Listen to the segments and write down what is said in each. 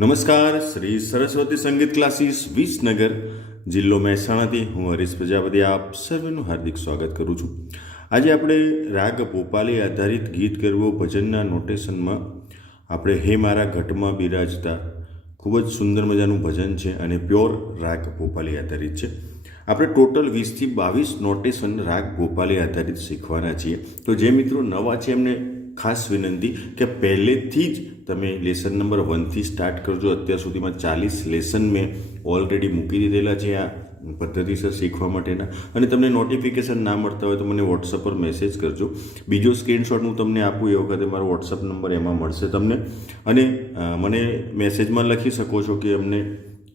નમસ્કાર, શ્રી સરસ્વતી સંગીત ક્લાસીસ, વિસનગર જિલ્લો મહેસાણાથી. હું હરીશ પ્રજાપતિ, આપ સર્વેનું હાર્દિક સ્વાગત કરું છું. આજે આપણે રાગ ભોપાલી આધારિત ગીત ગરબો ભજનના નોટેશનમાં. આપણે હે મારા ઘટમાં બિરાજતા. ખૂબ જ સુંદર મજાનું ભજન છે અને પ્યોર રાગ ભોપાલી આધારિત છે. આપણે ટોટલ વીસથી બાવીસ નોટેશન રાગ ભોપાલી આધારિત શીખવાના છીએ. તો જે મિત્રો નવા છે, એમને ખાસ વિનંતી કે પહેલેથી જ તમે લેસન નંબર વનથી સ્ટાર્ટ કરજો. અત્યાર સુધીમાં ચાલીસ લેસન મેં ઓલરેડી મૂકી દીધેલા છે આ પદ્ધતિસર શીખવા માટેના. અને તમને નોટિફિકેશન ના મળતા હોય તો મને વોટ્સઅપ પર મેસેજ કરજો. બીજો સ્ક્રીનશોટ હું તમને આપું એ વખતે મારો વોટ્સઅપ નંબર એમાં મળશે તમને. અને મને મેસેજમાં લખી શકો છો કે અમને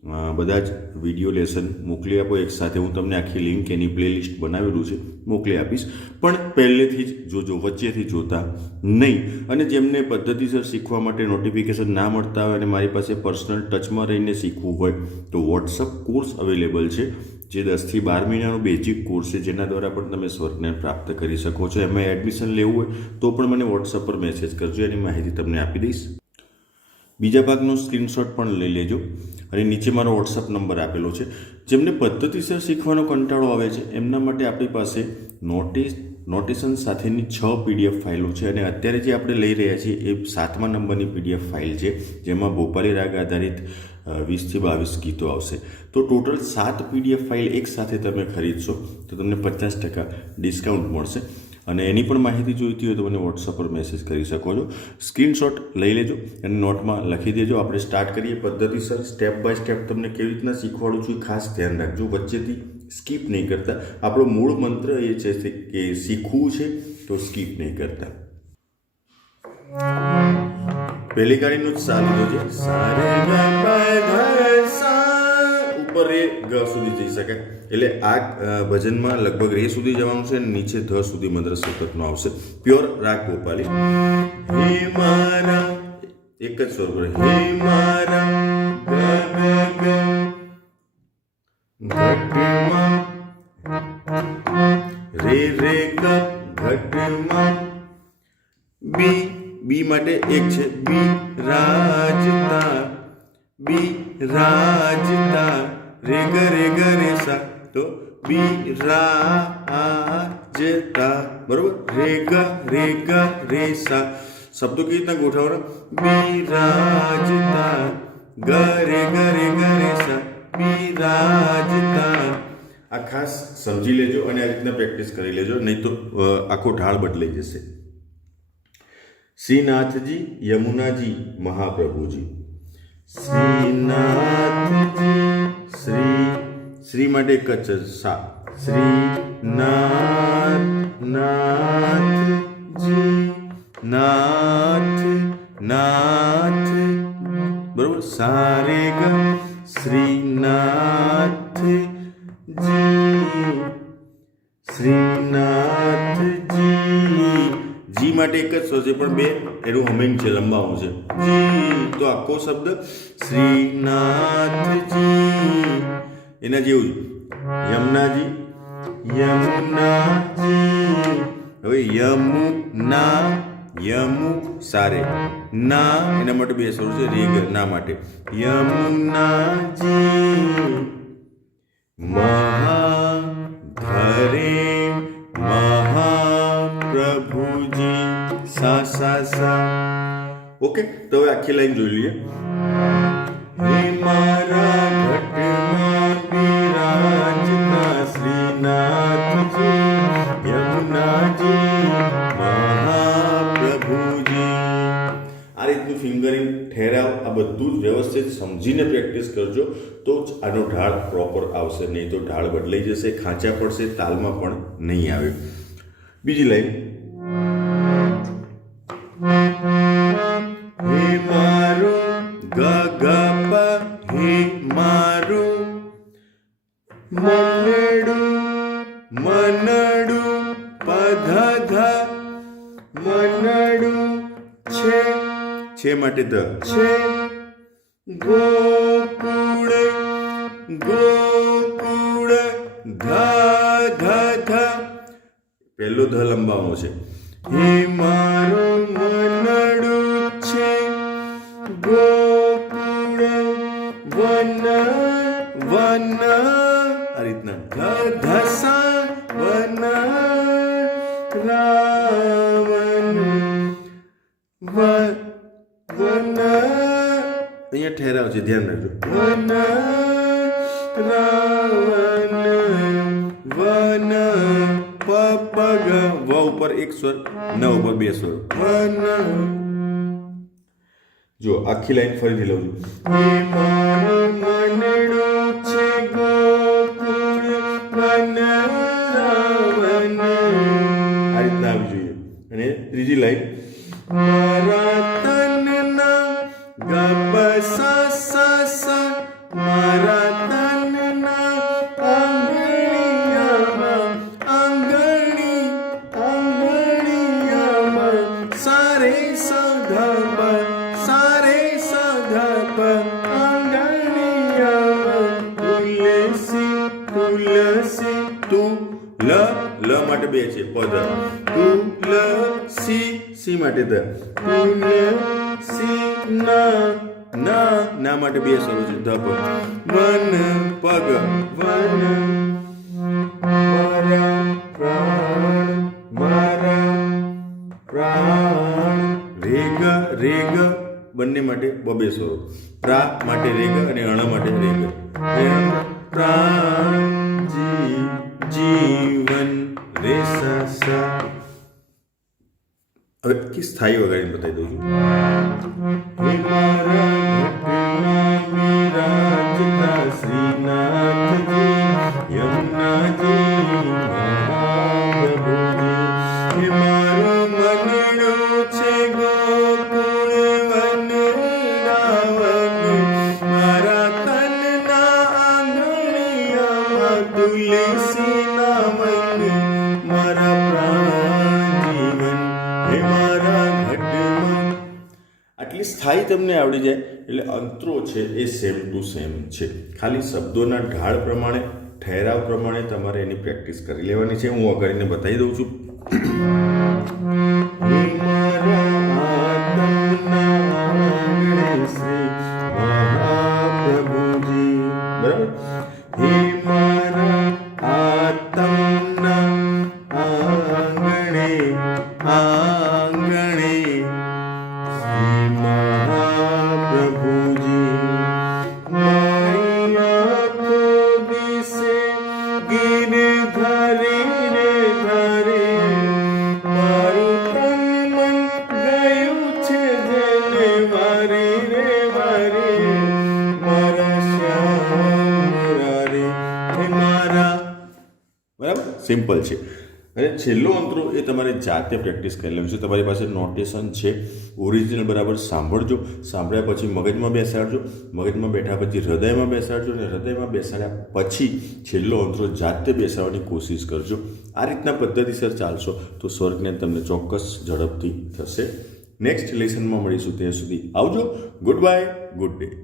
બધા જ વીડિયો લેસન મોકલી આપો એક સાથે. હું તમને આખી લિંક એની પ્લેલિસ્ટ બનાવેલું છે, મોકલી આપીશ. પણ પહેલેથી જ જોજો વચ્ચેથી જોતા નહીં. અને જેમને પદ્ધતિસર શીખવા માટે નોટિફિકેશન ના મળતા હોય અને મારી પાસે પર્સનલ ટચમાં રહીને શીખવું હોય, તો વોટ્સઅપ કોર્સ અવેલેબલ છે, જે દસથી બાર મહિનાનો બેઝિક કોર્સ છે, જેના દ્વારા પણ તમે સ્વર્ગને પ્રાપ્ત કરી શકો છો. એમાં એડમિશન લેવું હોય તો પણ મને વોટ્સઅપ પર મેસેજ કરજો, એની માહિતી તમને આપી દઈશ. બીજા ભાગનો સ્ક્રીનશોટ પણ લઈ લેજો અને નીચે મારો વોટ્સઅપ નંબર આપેલો છે. જેમને પદ્ધતિસર શીખવાનો કંટાળો આવે છે, એમના માટે આપણી પાસે નોટિસ, નોટેશન સાથેની છ પીડીએફ ફાઇલો છે અને અત્યારે જે આપણે લઈ રહ્યા છીએ એ સાતમા નંબરની પીડીએફ ફાઇલ છે, જેમાં ભોપાલી રાગ આધારિત વીસથી બાવીસ ગીતો આવશે. તો ટોટલ સાત પીડીએફ ફાઇલ એક સાથે તમે ખરીદશો, તો તમને પચાસ ટકા ડિસ્કાઉન્ટ મળશે. અને એની પણ માહિતી જોઈતી હોય તો મને વોટ્સઅપ પર મેસેજ કરી શકો છો. સ્ક્રીનશોટ લઈ લેજો અને નોટમાં લખી દેજો. આપણે સ્ટાર્ટ કરીએ પદ્ધતિસર. સ્ટેપ બાય સ્ટેપ તમને કેવી રીતના શીખવાડું છું એ ખાસ ધ્યાન રાખજો. વચ્ચેથી સ્કીપ નહીં કરતા. આપણો મૂળ મંત્ર એ છે કે શીખવું છે તો સ્કીપ નહીં કરતા. પહેલી ગાડીનું જ સારું છે રે ગ પ ધ સા ઉપર રે ગ સુધી જઈ શકે. એટલે આ ભજનમાં લગભગ રે સુધી જવાનું છે નીચે ધ સુધી મંત્ર સતતનો આવશે. પ્યોર રાગ ગોપાલી. હે મારા. એક જ સ્વર પર. હે મારા. રે રે ઘટમાં. બી બી માટે એક છે. બી રાજતા. બી રાજતા. રે ગ રે ગ રે સા તો બી રાજતા બરોબર રે ગ રે ગ રે સા શબ્દો કેવી રીતના ગોઠવવાના બી રાજતા ગ રે ગ રે ગ રે સા બી રાજતા આ ખાસ સમજી લેજો અને આ રીતના પ્રેક્ટિસ કરી લેજો નહીં તો અ, આખો ઢાળ બદલાઈ જશે શ્રીનાથજી યમુનાજી મહાપ્રભુજી શ્રીનાથજી શ્રી શ્રી માટે એક જ સા. શ્રીનાથ, નાથજી, નાથ નાથ. બરોબર? સારે ગ, શ્રીનાથજી. શ્રીનાથજી. જી માટે એક જ સ્વર છે, પણ બે એનું હમિંગ છે, લંબાવું છે. તો આખો શબ્દ શ્રીનાથજી. એના જેવું જ. યમુનાજી યમુનાજી. હવે યમુના, યમુ સારે. ના એના માટે બે સ્વર છે રીગ ના માટે. યમુનાજી, મહાધરે સા સા ઓકે તો હવે આખી લાઈન જોઈ લઈએ હે મારા ઘટમાં બિરાજતા શ્રીનાથજી યમુનાજી મહાપ્રભુજી આ રીતનું ફિંગરિંગ ઠેરાવ, આ બધું જ વ્યવસ્થિત સમજીને પ્રેક્ટિસ કરજો, તો જ આનો ઢાળ પ્રોપર આવશે. નહીં તો ઢાળ બદલાઈ જશે, ખાંચા પડશે, તાલમાં પણ નહીં આવે. બીજી લાઈન પ હે મારું મનડું મનડું પધ ધ મનડું છે છે માટે ધ છે ગોકુળ ગોકુળ ધ ધ ધ પહેલો ધ લંબાવો છે હે મારું વન આ રીતના ધ ધસા વન રાવણ વ વન અહીંયા ઠેરાવ છે ધ્યાન રાખજો વન રાવણ વન પ પગ વ ઉપર એક સ્વર ન ઉપર બે સ્વર વન જો આખી લાઈન ફરીથી લઉં છું ત્રીજી લાઈન લ લ માટે બે છે પદ તુલસી સી માટે ધ. તુલસી ન ન, ના માટે બે સ્વરો છે, ધ, પ. વન પગ. વન. રેગ બંને માટે બબે સ્વરો પ્રા માટે રેગ અને અણ માટે રેગ. પ્રાણ, જી, જીવન. રે સા સા હવે કે સ્થાયી વગાડીને બતાવી દઉં છું યમુનાજી મહાપ્રભુજી મારો મનડો આટલી સ્થાયી તમને આવડી જાય, એટલે અંતરો છે એ સેમ ટુ સેમ છે. ખાલી શબ્દોના ઢાળ પ્રમાણે ઠહેરાવ પ્રમાણે તમારે એની પ્રેક્ટિસ કરી લેવાની છે. હું અગાડીને બતાવી દઉં છું. સિમ્પલ છે. અને છેલ્લો અંતરો એ તમારે જાતે પ્રેક્ટિસ કરી લેવું છે. તમારી પાસે નોટેશન છે. ઓરિજિનલ બરાબર સાંભળજો. સાંભળ્યા પછી મગજમાં બેસાડજો. મગજમાં બેઠા પછી હૃદયમાં બેસાડજો અને હૃદયમાં બેસાડ્યા પછી છેલ્લો અંતરો જાતે બેસાડવાની કોશિશ કરજો. આ રીતના પદ્ધતિસર ચાલશો તો સ્વર્ગને તમને ચોક્કસ ઝડપથી થશે. નેક્સ્ટ લેસનમાં મળીશું. ત્યાં સુધી આવજો. Good bye good day